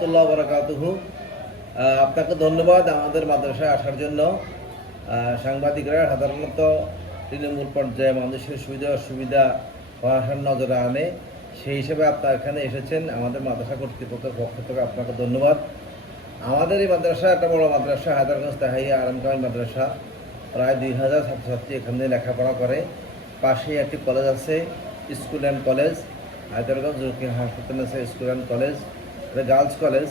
রহমতুল্লাহ বারাকাতুহু। আপনাকে ধন্যবাদ আমাদের মাদ্রাসায় আসার জন্য। সাংবাদিকরা সাধারণত তৃণমূল পর্যায়ে মানুষের সুবিধা অসুবিধা প্রশাসন নজরে আনে, সেই হিসেবে আপনারা এখানে এসেছেন। আমাদের মাদ্রাসা কর্তৃপক্ষের পক্ষ থেকে আপনাকে ধন্যবাদ। আমাদের এই মাদ্রাসা একটা বড় মাদ্রাসা, হায়দারগঞ্জ তাহিয়া আলম কামিল মাদ্রাসা। প্রায় 2000 ছাত্রছাত্রী এখানে লেখাপড়া করে। পাশেই একটি কলেজ আছে, স্কুল অ্যান্ড কলেজ। হায়দারগঞ্জ জকির হাসপাতাল আছে, স্কুল অ্যান্ড কলেজ, এটা গার্লস কলেজ।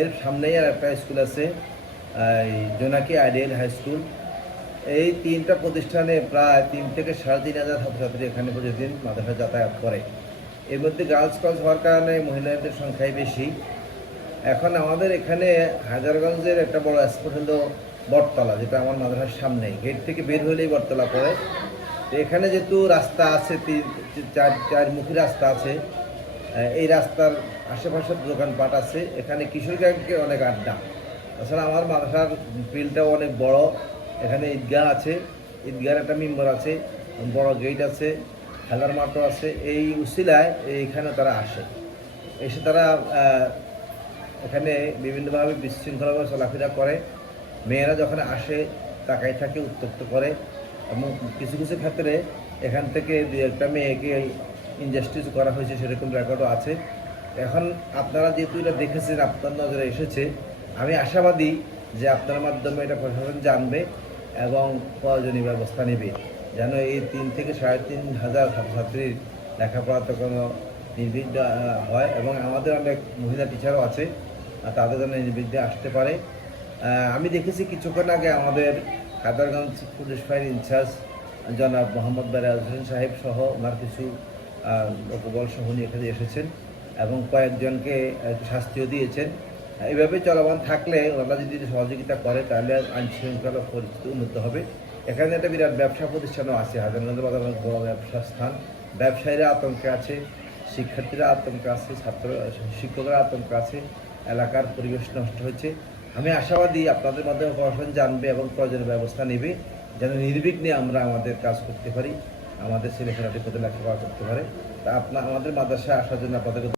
এর সামনেই আর একটা স্কুল আছে, এই জোনাকি আইডিয়াল হাই স্কুল। এই তিনটা প্রতিষ্ঠানে প্রায় 3 থেকে 3500 ছাত্রছাত্রী এখানে প্রতিদিন মাদ্রাসায় যাতায়াত করে। এর মধ্যে গার্লস কলেজ হওয়ার কারণে মহিলাদের সংখ্যাই বেশি। এখন আমাদের এখানে হায়দারগঞ্জের একটা বড় স্পট হলো বটতলা, যেটা আমার মাদ্রাসার সামনেই, গেট থেকে বের হলেই বটতলা পড়ে। তো এখানে যেহেতু রাস্তা আছে, চারমুখী রাস্তা আছে, এই রাস্তার আশেপাশে দোকানপাট আছে, এখানে কিশোর গ্যাংকে অনেক আড্ডা। তাছাড়া আমার মাদ্রাসার ফিল্ডটাও অনেক বড়। এখানে ঈদগাহ আছে, ঈদগাহের একটা মেম্বার আছে, বড় গেট আছে, খেলার মাঠও আছে। এই উসিলায় এইখানে তারা আসে, এসে তারা এখানে বিভিন্নভাবে বিশৃঙ্খলাভাবে চলাফেরা করে। মেয়েরা যখন আসে তাকাই থাকে, উত্তক্ত করে, এবং কিছু কিছু ক্ষেত্রে এখান থেকে 2-1টা মেয়েকে ইনজাস্টিস করা হয়েছে, সেরকম রেকর্ডও আছে। এখন আপনারা যেহেতু এটা দেখেছেন, আপনার নজরে এসেছে, আমি আশাবাদী যে আপনার মাধ্যমে এটা প্রশাসন জানবে এবং প্রয়োজনীয় ব্যবস্থা নেবে, যেন এই 3 থেকে 3500 ছাত্রছাত্রীর লেখাপড়াতে কোনো নির্বিঘ্ন হয়। এবং আমাদের অনেক মহিলা টিচারও আছে, তাদের জন্য নির্বিঘ্নে আসতে পারে। আমি দেখেছি কিছুক্ষণ আগে আমাদের হায়দারগঞ্জ পুলিশ ফাঁড়ির ইনচার্জ জনাব মোহাম্মদ বেলাল হোসেন সাহেব সহ ওনার কিছু লোকবল সহ নিয়ে এখানে এসেছেন এবং কয়েকজনকে শাস্তিও দিয়েছেন। এইভাবে চলমান থাকলে ওনারা যদি সহযোগিতা করে তাহলে আইন শৃঙ্খলা পরিস্থিতি উন্নত হবে। এখানে একটা বিরাট ব্যবসা প্রতিষ্ঠানও আছে, হায়দারগঞ্জের বাজার অনেক বড় ব্যবসা স্থান। ব্যবসায়ীরা আতঙ্কে আছে, শিক্ষার্থীরা আতঙ্কে আছে, শিক্ষকরা আতঙ্কে আছে, এলাকার পরিবেশ নষ্ট হয়েছে। আমি আশাবাদী আপনাদের মাধ্যমে প্রশাসন জানবে এবং প্রয়োজনীয় ব্যবস্থা নেবে, যেন নির্বিঘ্নে আমরা আমাদের কাজ করতে পারি, আমাদের ছেলেমেয়েরা ঠিক মতো লেখাপড়া করতে পারে। তা আমাদের মাদ্রাসায় আসার জন্য আপনাদের